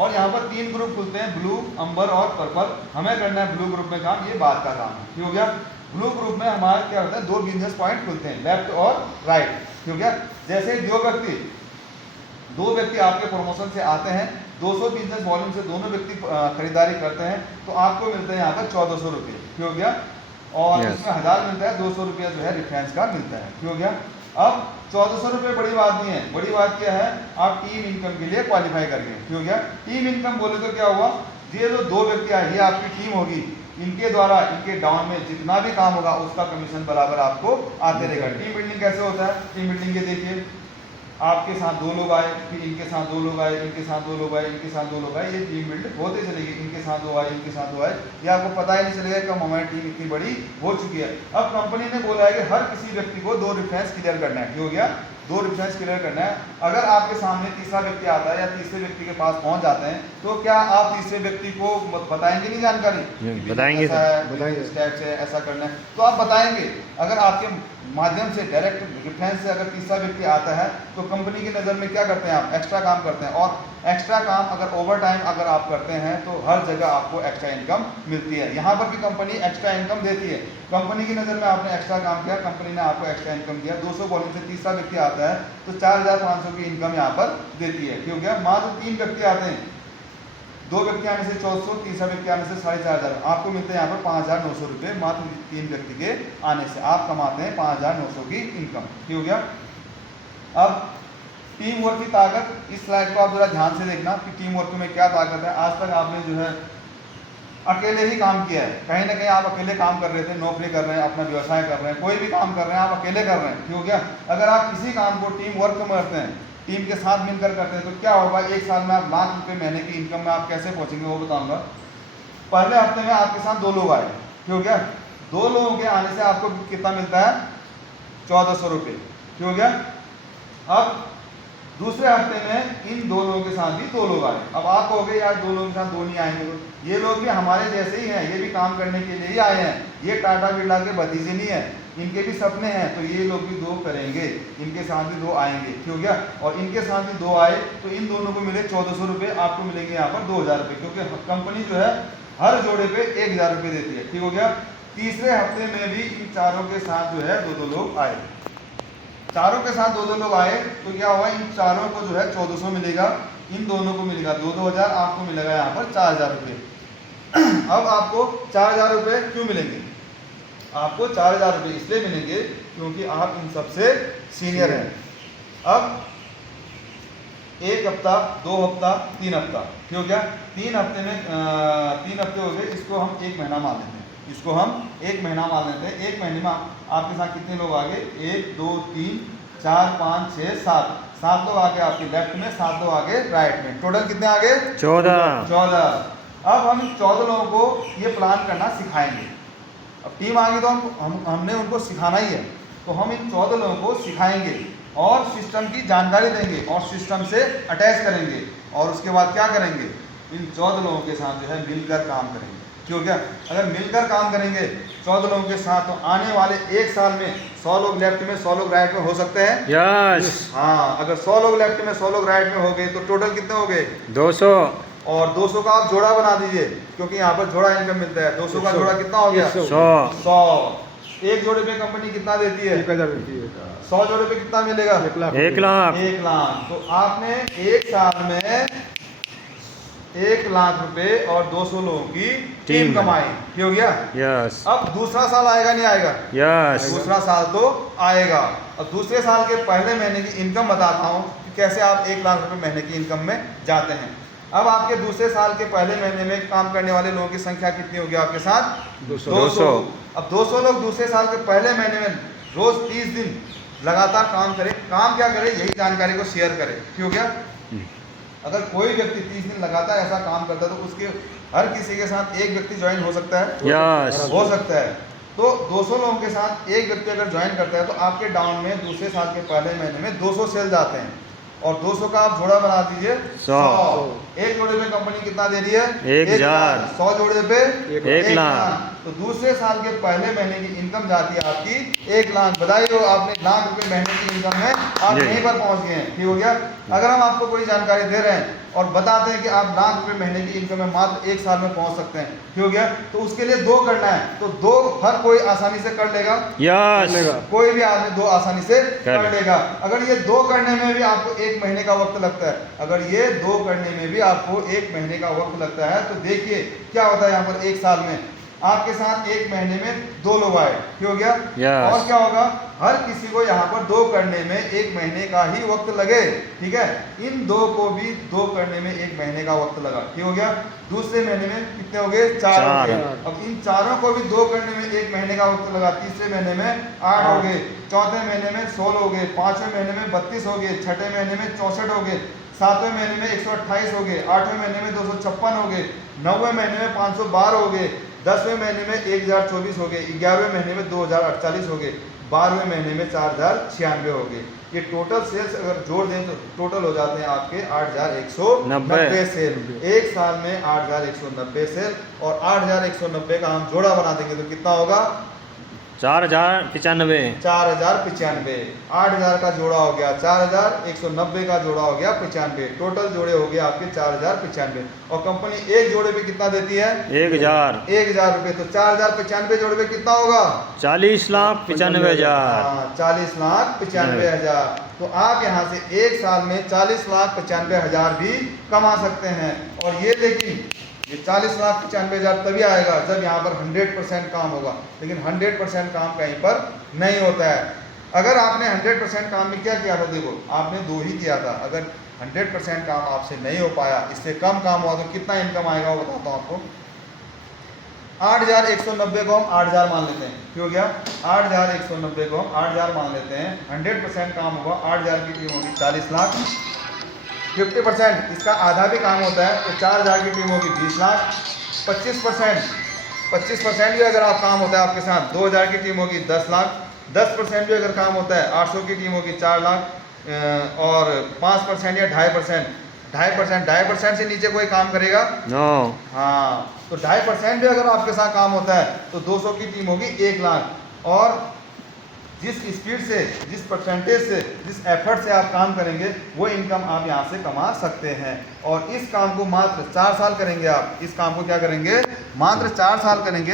और यहाँ पर 3 ग्रुप खुलते हैं, ब्लू, अंबर और पर्पल। हमें करना है ब्लू ग्रुप में काम, ये बात का काम है, ठीक हो गया। ब्लू ग्रुप में हमारे क्या होता है, 2 बिजनेस पॉइंट खुलते हैं, लेफ्ट और राइट, ठीक हो गया। जैसे दो व्यक्ति आपके प्रमोशन से आते हैं, 200 बिजनेस वॉल्यूम से दोनों व्यक्ति खरीदारी करते हैं, तो आपको मिलते हैं यहाँ पर 1400 रुपये, ठीक हो गया। और इसमें 1000 मिलता है, 200 रुपया जो है रेफरेंस का मिलता है, ठीक हो गया। अब 1400 रुपये बड़ी बात नहीं है, बड़ी बात क्या है, आप टीम इनकम के लिए क्वालिफाई कर गए, ठीक हो गया। टीम इनकम बोले तो क्या हुआ, ये जो 2 व्यक्ति आए, ये आपकी टीम होगी, इनके द्वारा इनके डाउन में जितना भी काम होगा उसका कमीशन बराबर आपको आते रहेगा। टीम बिल्डिंग कैसे होता है, टीम बिल्डिंग के देखिए, आपके साथ 2 लोग आए, फिर इनके साथ 2 लोग आए, इनके साथ 2 लोग आए, इनके साथ 2 लोग आए, ये टीम बिल्ड होते चलेगी। इनके साथ 2 आए, इनके साथ 2 आए, ये आपको पता ही नहीं चलेगा कब हमारी टीम इतनी बड़ी हो चुकी है। अब कंपनी ने बोला है कि हर किसी व्यक्ति को 2 रेफरेंस क्लियर करना है, ठीक हो गया, 2 रेफरेंस क्लियर करना है। अगर आपके सामने तीसरा व्यक्ति आता है या तीसरे व्यक्ति के पास पहुंच जाते हैं, तो क्या आप तीसरे व्यक्ति को बताएंगे नहीं जानकारी, बताएंगे, स्टेप्स है, ऐसा करना है, तो आप बताएंगे। अगर आपके माध्यम से डायरेक्ट रेफरेंस से अगर तीसरा व्यक्ति आता है, तो कंपनी की नज़र में क्या करते हैं, आप एक्स्ट्रा काम करते हैं। और एक्स्ट्रा काम अगर ओवर टाइम अगर आप करते हैं, तो हर जगह आपको एक्स्ट्रा इनकम मिलती है। यहाँ पर भी कंपनी एक्स्ट्रा इनकम देती है। कंपनी की नज़र में आपने एक्स्ट्रा काम किया, कंपनी ने आपको एक्स्ट्रा इनकम दिया, 200 वॉल्यूम से तीसरा व्यक्ति आता है, तो 4500 की इनकम यहाँ पर देती है, ठीक हो गया। मात्र 3 व्यक्ति आते हैं, 2 व्यक्ति आने से 1400, तीसरा व्यक्ति आने से 4500, आपको मिलते हैं यहाँ पर 5900 रुपये मात्र 3 व्यक्ति के आने से। आप कमाते हैं 5900 की इनकम, ठीक हो गया। अब टीम वर्क की ताकत, इस स्लाइड को आप जरा ध्यान से देखना कि टीम वर्क में क्या ताकत है। आज तक आपने जो है अकेले ही काम किया है, कहीं ना कहीं आप अकेले काम कर रहे थे, नौकरी कर रहे हैं, अपना व्यवसाय कर रहे हैं, कोई भी काम कर रहे हैं, आप अकेले कर रहे हैं, ठीक हो गया। अगर आप किसी काम को टीम वर्क में करते हैं, टीम के साथ मिलकर करते हैं, तो क्या होगा, 1 साल में आप लाख रुपए महीने की इनकम में आप कैसे पहुंचेंगे वो बताऊंगा। पहले हफ्ते में आपके साथ 2 लोग आए, ठीक हो गया, 2 लोगों के आने से आपको कितना मिलता है, 1400 रुपये, ठीक हो गया। अब दूसरे हफ्ते में इन 2 लोगों के साथ भी 2 लोग आए। अब आप कहोगे यार 2 लोगों के साथ 2 नहीं आएंगे, तो ये लोग भी हमारे जैसे ही हैं, ये भी काम करने के लिए ही आए हैं, ये टाटा बिरला के भतीजे नहीं है, इनके भी सपने हैं, तो ये लोग भी 2 करेंगे, इनके साथ भी 2 आएंगे, ठीक हो गया। और इनके साथ भी 2 आए, तो इन दोनों को मिले 1400 रुपये, आपको मिलेंगे यहाँ पर 2000 रुपये, क्योंकि कंपनी जो है हर जोड़े पे 1000 रुपये देती है, ठीक हो गया। तीसरे हफ्ते में भी इन चारों के साथ जो है 2-2 लोग आए, चारों के साथ 2-2 लोग आए, तो क्या हुआ, इन चारों को जो है 1400 मिलेगा, इन दोनों को मिलेगा 2-2000, आपको मिलेगा यहाँ पर 4000 रुपये। अब आपको 4000 रुपये क्यों मिलेंगे, आपको 4000 रुपये इसलिए मिलेंगे क्योंकि आप इन सबसे सीनियर हैं। अब 1 हफ्ता, 2 हफ्ता, 3 हफ्ता, ठीक हो गया। 3 हफ्ते में 3 हफ्ते हो गए, इसको हम 1 महीना मान लेते हैं, इसको हम 1 महीना मान लेते हैं। 1 महीने में आपके साथ कितने लोग आ गए, 1 2 3 4 5 6 7 लोग आ गए आपके लेफ्ट में, 7 लोग आ गए राइट में, टोटल कितने आ गए, 14। अब हम 14 लोगों को ये प्लान करना सिखाएंगे। अब टीम आ गई तो हमने उनको सिखाना ही है, तो हम इन 14 लोगों को सिखाएंगे और सिस्टम की जानकारी देंगे और सिस्टम से अटैच करेंगे, और उसके बाद क्या करेंगे, इन 14 लोगों के साथ जो है मिलकर काम करेंगे, ठीक हो गया। अगर मिलकर काम करेंगे 14 लोगों के साथ, तो आने वाले 1 साल में 100 लोग लेफ्ट में, 100 लोग राइट में हो सकते हैं, यस। हाँ, अगर 100 लोग लेफ्ट में, 100 लोग राइट में हो गए, तो टोटल कितने हो गए, 200, और 200 का आप जोड़ा बना दीजिए, क्योंकि यहाँ पर जोड़ा इनकम मिलता है। 200 का जोड़ा कितना हो गया, 100। एक जोड़े पे कंपनी कितना देती है, 1000 देती है। 100 जोड़े पे कितना मिलेगा, 1 लाख। 1 लाख। तो आपने 1 साल में 1 लाख रुपए और 200 लोगों की टीम कमाई, ठीक हो गया, यस। अब दूसरा साल आएगा नहीं आएगा, यस। दूसरा साल तो आएगा। अब दूसरे साल के पहले महीने की इनकम बताता हूँ कि कैसे आप 1 लाख रुपए महीने की इनकम में जाते हैं। अब आपके दूसरे साल के पहले महीने में काम करने वाले लोगों की संख्या कितनी होगी आपके साथ, 200। अब 200 लोग दूसरे साल के पहले महीने में रोज 30 दिन लगातार काम करें। काम क्या करें, यही जानकारी को शेयर करें, ठीक हो गया। अगर कोई व्यक्ति 30 दिन लगातार ऐसा काम करता है, तो उसके हर किसी के साथ एक व्यक्ति ज्वाइन हो सकता है, यस, हो सकता है। तो 200 लोगों के साथ एक व्यक्ति अगर ज्वाइन करता है, तो आपके डाउन में दूसरे साल के पहले महीने में 200 सेल जाते हैं, और 200 का आप जोड़ा बना दीजिए 100। एक जोड़े पे कंपनी कितना दे रही है, 1000। 100 जोड़े पे 1 लाख। तो दूसरे साल के पहले महीने की इनकम जाती है आपकी 1 लाख। बधाई हो, आपने ₹1,00,000 महीने की इनकम में आप यहीं पर पहुंच गए हैं। ठीक हो गया। अगर हम आपको कोई जानकारी दे रहे हैं और बताते हैं कि आप ₹1,00,000 महीने की इनकम में मात्र 1 साल में पहुंच सकते हैं, ठीक हो गया, तो उसके लिए 2 करना है। तो 2 हर कोई आसानी से कर लेगा। कोई भी आदमी 2 आसानी से कर लेगा। अगर ये 2 करने में भी आपको 1 महीने का वक्त लगता है, अगर ये 2 करने में भी आपको 1 महीने का वक्त लगता है, तो देखिए क्या होता है यहाँ पर 1 साल में आपके साथ 1 महीने में 2 लोग आए, ठीक हो गया। और क्या होगा, हर किसी को यहाँ पर 2 करने में 1 महीने का ही वक्त लगे, ठीक है। इन 2 को भी 2 करने में 1 महीने का वक्त लगा, ठीक हो गया। दूसरे महीने में कितने हो गए, 4 हो गए। अब इन चारों को भी 2 करने में 1 महीने का वक्त लगा। तीसरे महीने में 8 हो गए, चौथे महीने में 16 हो गए, पांचवें महीने में 32 हो गए, छठे महीने में 64 हो गए, सातवें महीने में 128 हो गए, आठवें महीने में 256 हो गए, 9वें महीने में 512 हो गए, 10वें महीने में 1024 हो गए, 11वें महीने में 2048 हो गए, 12वें महीने में 4096 हो गए। ये टोटल सेल्स अगर जोड़ दें तो टोटल हो जाते हैं आपके 8190 सेल। 1 साल में 8190 सेल, और 8190 का हम जोड़ा बना देंगे तो कितना होगा, 4095। 4095। 8000 का जोड़ा हो गया 4190 का जोड़ा हो गया 95। टोटल जोड़े हो गए आपके 4095। और कंपनी एक जोड़े पे कितना देती है, 1000 रुपए। तो 4095 जोड़े पे कितना होगा, 40,95,000। 40,95,000। तो आप यहाँ से 1 साल में 40,95,000 भी कमा सकते हैं। और ये लेकिन ये 40,95,000 तभी आएगा जब यहाँ पर 100% काम होगा, लेकिन 100% काम कहीं पर नहीं होता है। अगर आपने 100% काम में क्या किया था, देखो आपने 2 ही किया था। अगर 100% काम आपसे नहीं हो पाया, इससे कम काम हुआ, तो कितना इनकम आएगा वो बताता हूँ आपको। 8190 को हम 8000 मान लेते हैं, क्यों हो गया, 8190 को हम 8000 मान लेते हैं। 100% काम होगा, 8000 की टीम होगी 40 लाख। 50% इसका आधा भी काम होता है तो 4000 की टीम होगी 20 लाख। 25% भी अगर आप काम होता है आपके साथ 2000 की टीम होगी 10 लाख। 10% भी अगर काम होता है 800 की टीम होगी 4 लाख। और 5% या 2.5% से नीचे कोई काम करेगा, नो। हाँ, तो 2.5% भी अगर आपके साथ काम होता है तो 200 की टीम होगी 1 लाख। और जिस स्पीड से, जिस परसेंटेज से, जिस एफर्ट से आप काम करेंगे वो इनकम आप यहाँ से कमा सकते हैं। और इस काम को मात्र 4 साल करेंगे आप। इस काम को क्या करेंगे, मात्र 4 साल करेंगे।